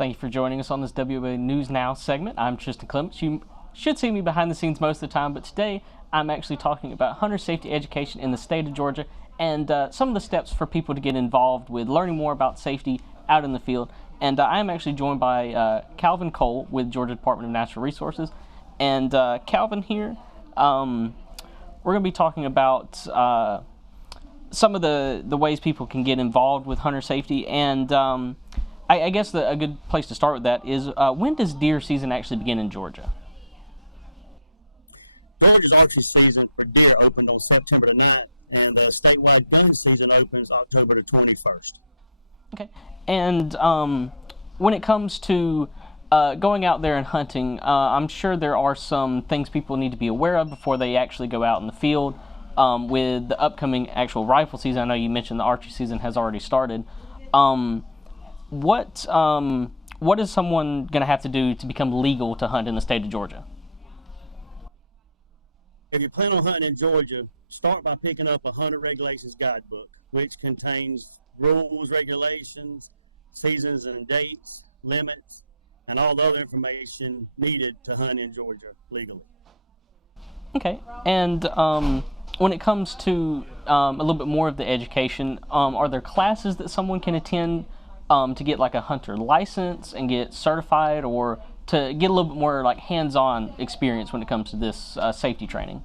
Thank you for joining us on this WA News Now segment. I'm Tristan Clements. You should see me behind the scenes most of the time, but today I'm actually talking about hunter safety education in the state of Georgia and some of the steps for people to get involved with learning more about safety out in the field. And I'm actually joined by Calvin Cole with Georgia Department of Natural Resources. And Calvin here, we're going to be talking about some of the ways people can get involved with hunter safety. And I guess a good place to start with that is when does deer season actually begin in Georgia? Georgia's archery season for deer opened on September the 9th, and the statewide gun season opens October the 21st. Okay. And when it comes to going out there and hunting, I'm sure there are some things people need to be aware of before they actually go out in the field. With the upcoming actual rifle season, I know you mentioned the archery season has already started. What is someone going to have to do to become legal to hunt in the state of Georgia? If you plan on hunting in Georgia, start by picking up a hunter regulations guidebook, which contains rules, regulations, seasons and dates, limits, and all the other information needed to hunt in Georgia legally. Okay, and when it comes to a little bit more of the education, are there classes that someone can attend to get like a hunter license and get certified, or to get a little bit more like hands-on experience when it comes to this safety training?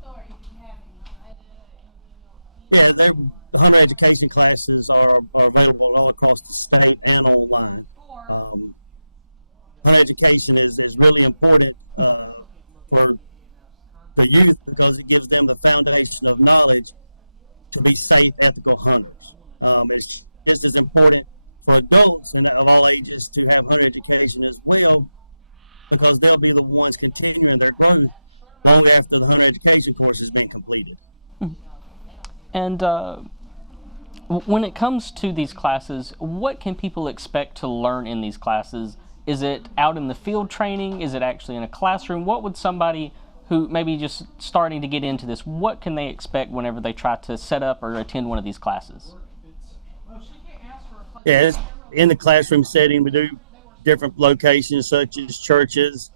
Yeah, the hunter education classes are available all across the state and online. Hunter education is really important for the youth because it gives them the foundation of knowledge to be safe, ethical hunters. It's just as important for adults and of all ages to have hunter education as well, because they'll be the ones continuing their growth long after the hunter education course has been completed. And when it comes to these classes, what can people expect to learn in these classes? Is it out in the field training? Is it actually in a classroom? What would somebody who maybe just starting to get into this, what can they expect whenever they try to set up or attend one of these classes? Yeah, in the classroom setting, we do different locations such as churches,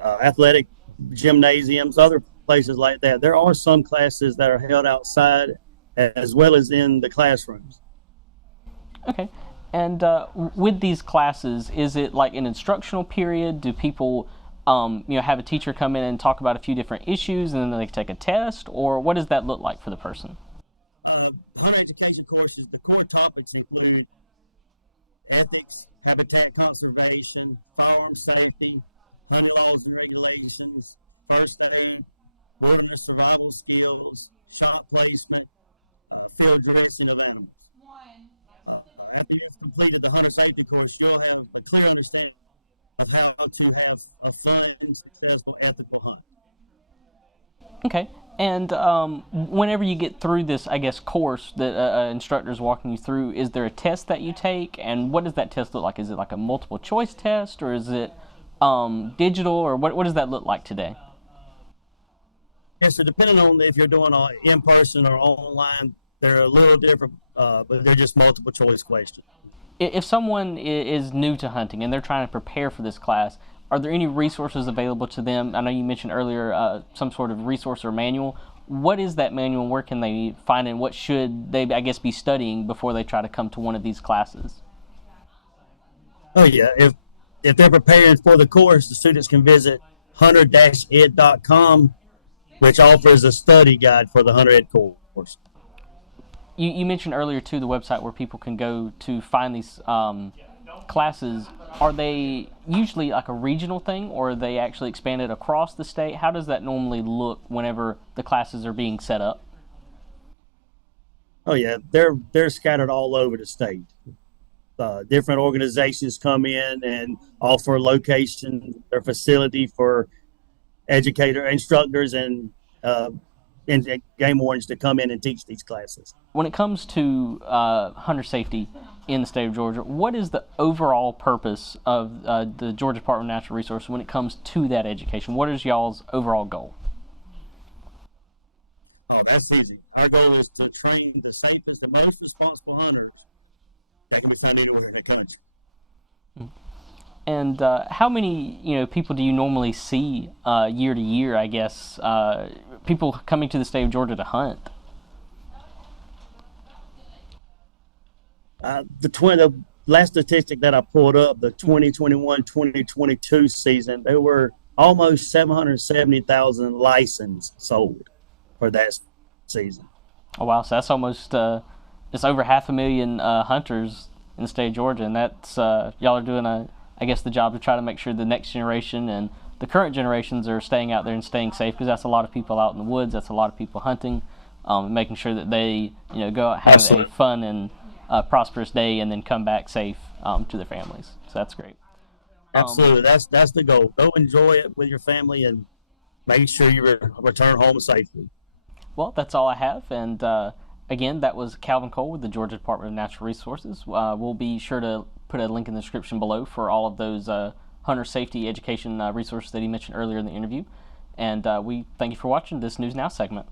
athletic gymnasiums, other places like that. There are some classes that are held outside as well as in the classrooms. Okay. And with these classes, is it like an instructional period? Do people have a teacher come in and talk about a few different issues and then they take a test, or what does that look like for the person? Hunter education courses, the core topics include ethics, habitat conservation, firearm safety, hunting laws and regulations, first aid, wilderness survival skills, shot placement, field dressing of animals. After you've completed the hunter safety course, you'll have a clear understanding of how to have a fun, successful, ethical hunt. Okay. And whenever you get through this, I guess, course that an instructor is walking you through, is there a test that you take? And what does that test look like? Is it like a multiple choice test, or is it digital, or what does that look like today? Yeah, so depending on if you're doing in person or online, they're a little different, but they're just multiple choice questions. If someone is new to hunting and they're trying to prepare for this class, are there any resources available to them? I know you mentioned earlier some sort of resource or manual. What is that manual? Where can they find it? And what should they, I guess, be studying before they try to come to one of these classes? Oh, yeah. If they're preparing for the course, the students can visit hunter-ed.com, which offers a study guide for the Hunter Ed course. You mentioned earlier, too, the website where people can go to find these classes. Are they usually like a regional thing, or are they actually expanded across the state? How does that normally look whenever the classes are being set up? Oh, yeah. They're scattered all over the state. Different organizations come in and offer location or facility for instructors, and game wardens to come in and teach these classes. When it comes to hunter safety in the state of Georgia, what is the overall purpose of the Georgia Department of Natural Resources when it comes to that education? What is y'all's overall goal? Oh, that's easy. Our goal is to train the safest and most responsible hunters that can be found anywhere in the country. And how many people do you normally see year to year? I guess people coming to the state of Georgia to hunt. The last statistic that I pulled up, the 2021-2022 season, there were almost 770,000 licenses sold for that season. Oh wow, so that's almost it's over 500,000 hunters in the state of Georgia, and that's y'all are doing I guess the job to try to make sure the next generation and the current generations are staying out there and staying safe, because that's a lot of people out in the woods, that's a lot of people hunting, making sure that they go out have a fun and prosperous day and then come back safe to their families. So that's great. Absolutely, that's the goal. Go enjoy it with your family and make sure you return home safely. Well, that's all I have. And again, that was Calvin Cole with the Georgia Department of Natural Resources. We'll be sure to put a link in the description below for all of those hunter safety education resources that he mentioned earlier in the interview. And we thank you for watching this News Now segment.